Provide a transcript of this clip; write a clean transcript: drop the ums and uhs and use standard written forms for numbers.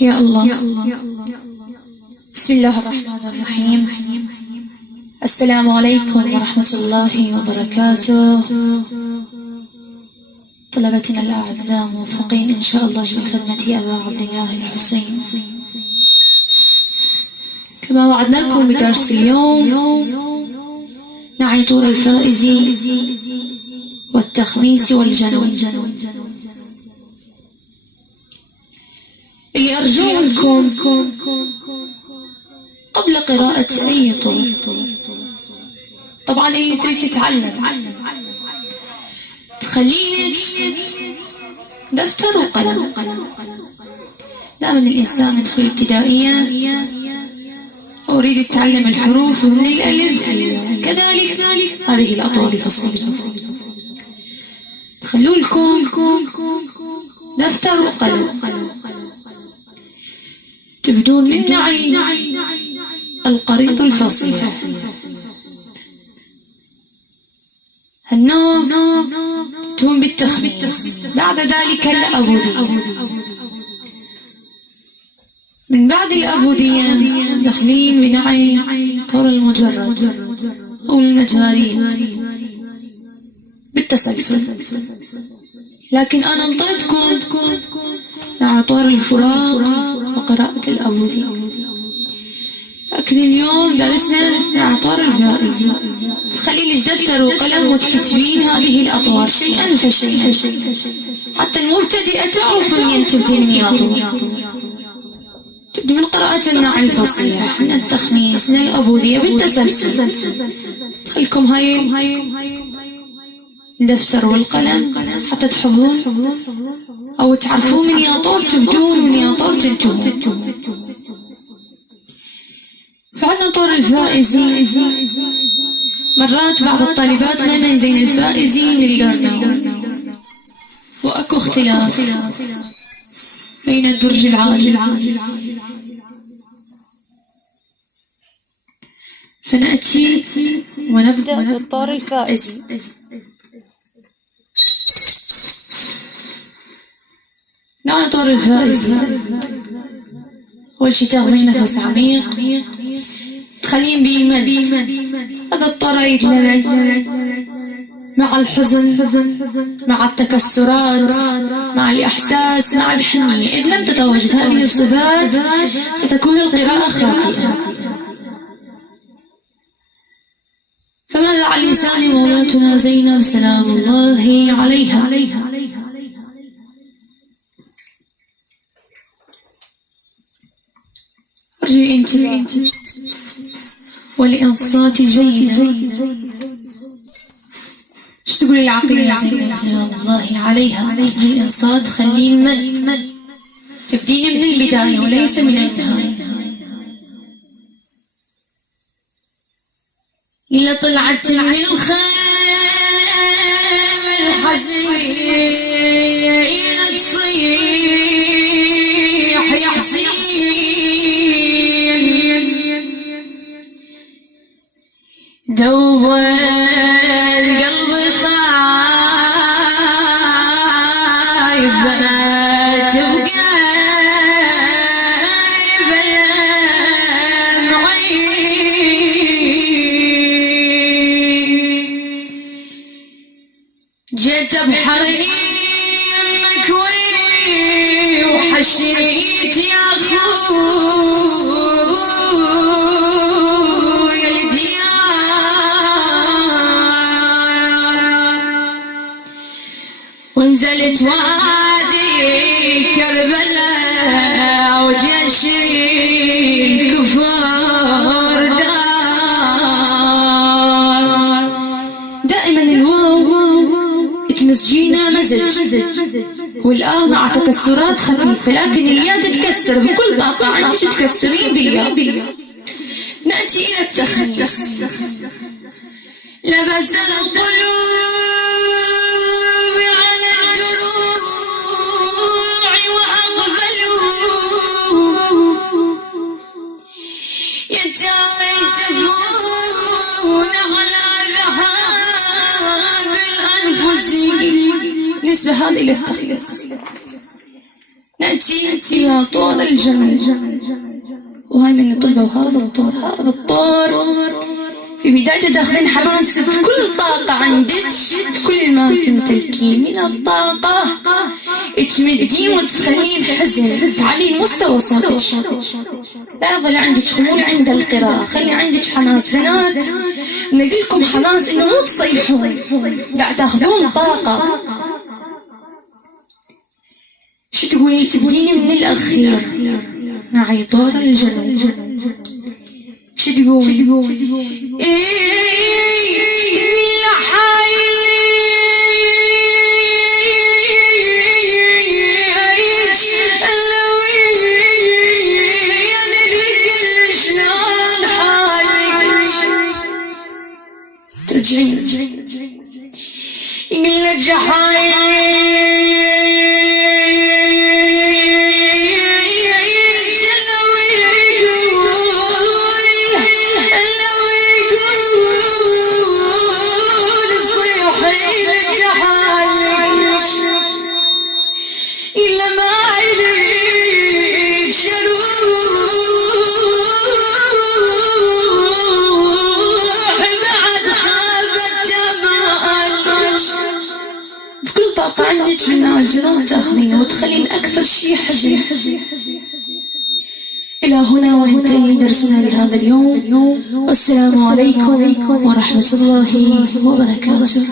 يا الله. بسم الله الرحمن الرحيم. السلام عليكم ورحمة الله وبركاته. طلبتنا الأعزاء موفقين إن شاء الله لخدمة أبا عبد الله الحسين. كما وعدناكم بدرس اليوم نعي طور الفائز والتخميس والجنون. اللي أرجو منكم قبل قراءة أي طور، طبعا اللي تريد تتعلم تخليلك دفتر وقلم. دائما الإنسان يدخل الابتدائية أريد أتعلم الحروف من الألف، كذلك هذه الأطوار البسيطة. تخلوا لكم دفتر وقلم تبدون من نعي القريط الفصيح. النوم تهم بالتخميس، بعد ذلك الأبودية. من بعد الأبودية داخلين بنعي طور المجرد أو المجاريد بالتسلسل، لكن أنا انطيتكم مع طور الفراق وقراءة الأبودية. لكن اليوم درسنا مع طور الفائز. تخلي لك دفتر وقلم وتكتبين هذه الأطوار شيئا فشيئا، حتى المبتدئة تعرف من تبدي من يا طور. تبدي من قراءة النعي الفصيح، من التخميس، من الأبودية بالتسلسل. تخلكم هاي الدفتر والقلم حتى تحفظون أو تعرفون من يا طور تبدون ومن يا طور تنتهون. فعندنا طور الفائزي. مرات بعض الطالبات ما يميزين الفائزي من القرناوي، وأكو اختلاف بين الدرج العالي. فنأتي ونبدأ بالطور الفائزي. نعم طور الفائزي. أول شي تاخذين نفس عميق، تخلين بيمد. هذا الطور يتلمد مع الحزن، مع التكسرات، مع الإحساس، مع الحنية. إذ لم تتواجد هذه الصفات ستكون القراءة خاطئة. فماذا عن لسان مولاتنا زينب سلام الله عليها؟ أرجو الانتباه والإنصات جيدا. ايش تقول العقيلة زينب سلام الله عليها؟ أرجو الإنصات. خلين مد، تبدين من البداية وليس من النهاية. إلا طلعت من الخيم الحزينة تصيح يا حسين، دوب القلب خايفة تبقى جيت بحر يمك وحشيت يا خويا الديار، ونزلت وادي كربلاء وجيش الكفار دار. دائما الواو تمزجينا مزج، والآه مع تكسرات خفيفة، لكن الياء تتكسر بكل طاقة. عندك تكسرين بالياء. نأتي إلى التخميس. لبس القلوب على الدروع وأقبلوا يتعاطفون على ذهاب الأنفس. نسبة هذه للتخميس. نأتي إلى طور الجمل، وهاي من طلبة، وهذا الطور في بداية تاخذين حماس بكل طاقة عندك، كل ما تمتلكين من الطاقة تمدين وتخلين حزن تعلين مستوى صوتك. لا يظل عندك خمول عند القراءة، خلي عندك حماس. بنات نقلكم حماس إنه مو تصيحون، لا تاخذون طاقة. شو تقولي؟ تبديني من الأخير معي طور الجنوب. شو تقول؟ ترجعين يقول لك طاقة عندك من الجنوب تاخذينه وتخلين أكثر شيء حزن. إلى هنا وينتهي درسنا لهذا اليوم، والسلام عليكم ورحمة الله وبركاته.